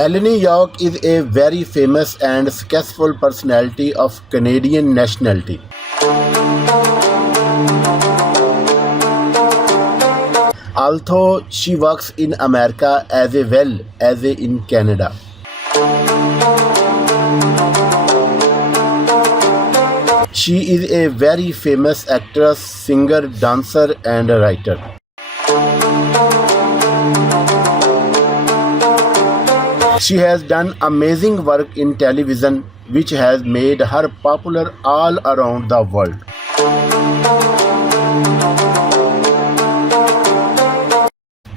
Helene Yorke is a very famous and successful personality of Canadian nationality. Although she works in America as well as in Canada. She is a very famous actress, singer, dancer, and writer. She has done amazing work in television, which has made her popular all around the world.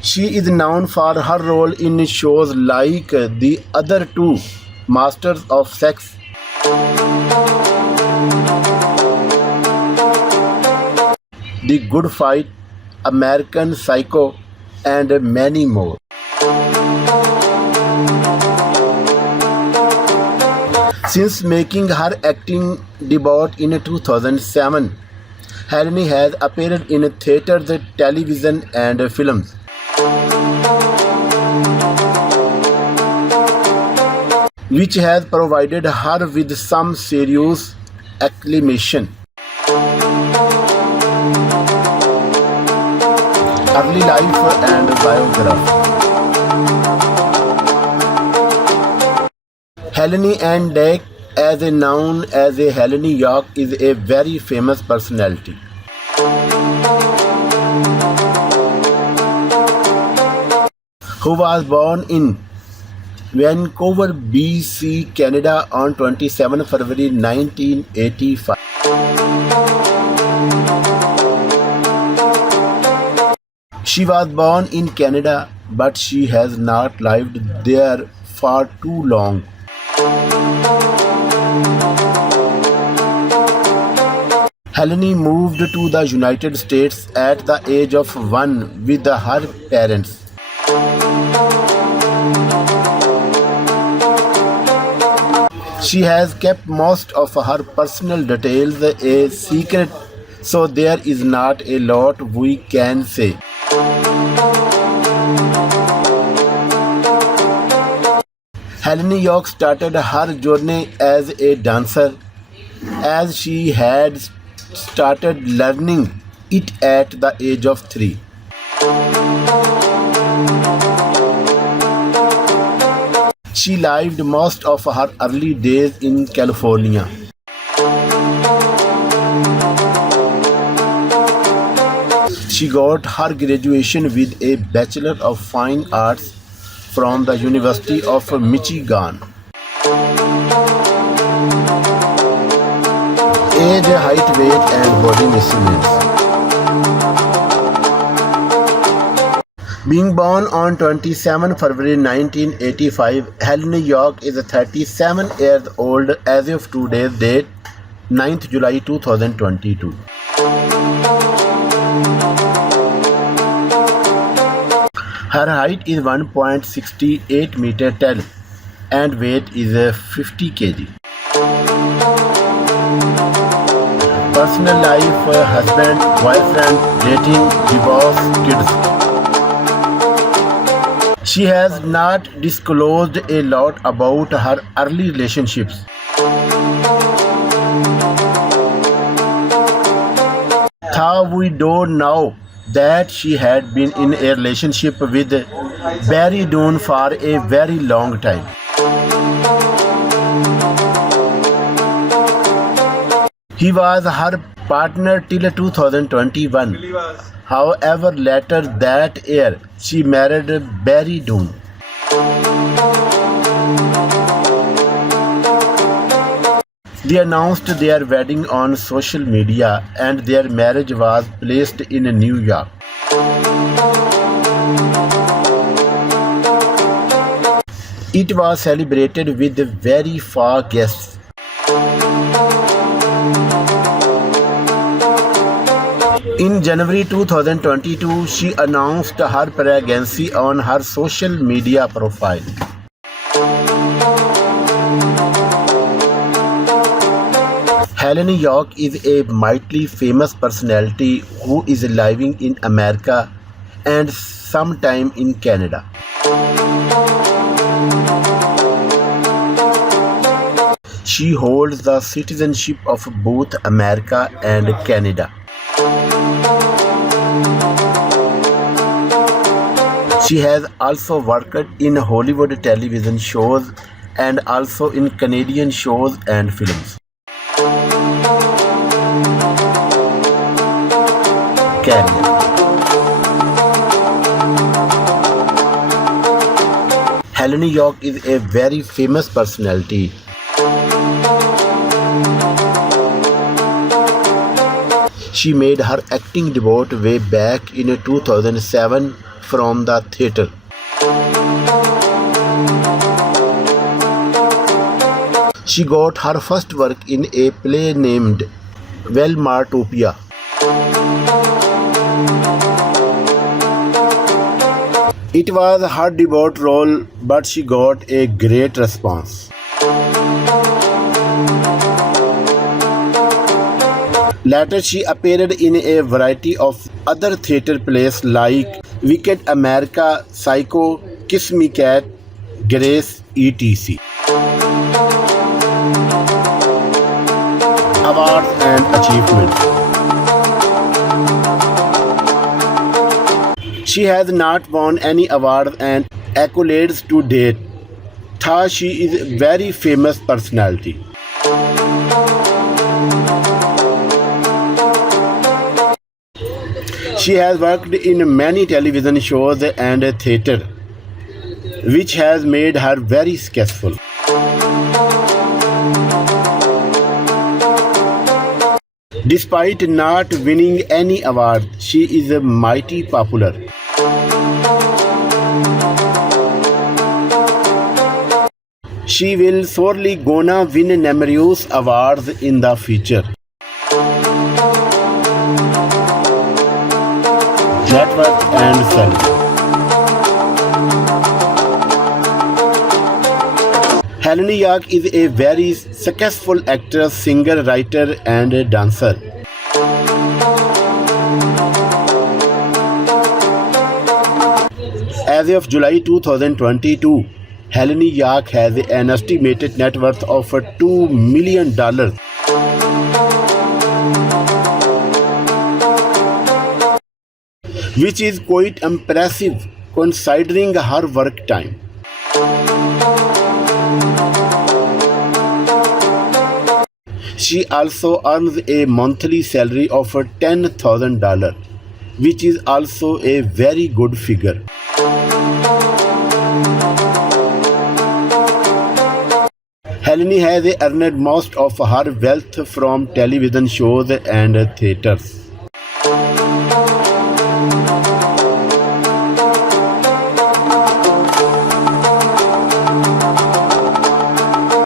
She is known for her role in shows like The Other Two, Masters of Sex, The Good Fight, American Psycho, and many more. Since making her acting debut in 2007, Helene has appeared in theatres, television, and films. Which has provided her with some serious acclamation. Early life and biography. Helene Ann Dyke, as known as Helene Yorke, is a very famous personality. Who was born in Vancouver, BC, Canada on 27 February 1985. She was born in Canada, but she has not lived there for too long. Helene moved to the United States at the age of 1 with her parents. She has kept most of her personal details a secret, so there is not a lot we can say. Helene Yorke started her journey as a dancer, as she had started learning it at the age of 3. She lived most of her early days in California. She got her graduation with a Bachelor of Fine Arts from the University of Michigan. Age, height, weight, and body measurements. Being born on 27 February 1985, Helene Yorke is 37 years old as of today's date, 9th July 2022. Her height is 1.68 meter tall and weight is 50 kg. Personal life, husband, boyfriend, dating, divorce, kids. She has not disclosed a lot about her early relationships. Though we don't know that she had been in a relationship with Barry Dunn for a very long time. He was her partner till 2021. However, later that year, she married Barry Dunn. They announced their wedding on social media and their marriage was placed in New York. It was celebrated with very few guests. In January 2022, she announced her pregnancy on her social media profile. Helene Yorke is a mightily famous personality who is living in America and sometime in Canada. She holds the citizenship of both America and Canada. She has also worked in Hollywood television shows and also in Canadian shows and films. Career. Helene Yorke is a very famous personality. She made her acting debut way back in 2007 from the theatre. She got her first work in a play named Velmartopia. It was her debut role, but she got a great response. Later, she appeared in a variety of other theatre plays like Wicked America, Psycho, Kiss Me Cat, Grace, etc. Awards and achievements. She has not won any awards and accolades to date, though she is a very famous personality. She has worked in many television shows and theatre, which has made her very successful. Despite not winning any award, she is mighty popular. She will surely gonna win numerous awards in the future. Net worth and salary. Helene Yorke is a very successful actress, singer, writer, and dancer. As of July 2022, Helene Yorke has an estimated net worth of $2 million. Which is quite impressive considering her work time. She also earns a monthly salary of $10,000, which is also a very good figure. Helene has earned most of her wealth from television shows and theatres.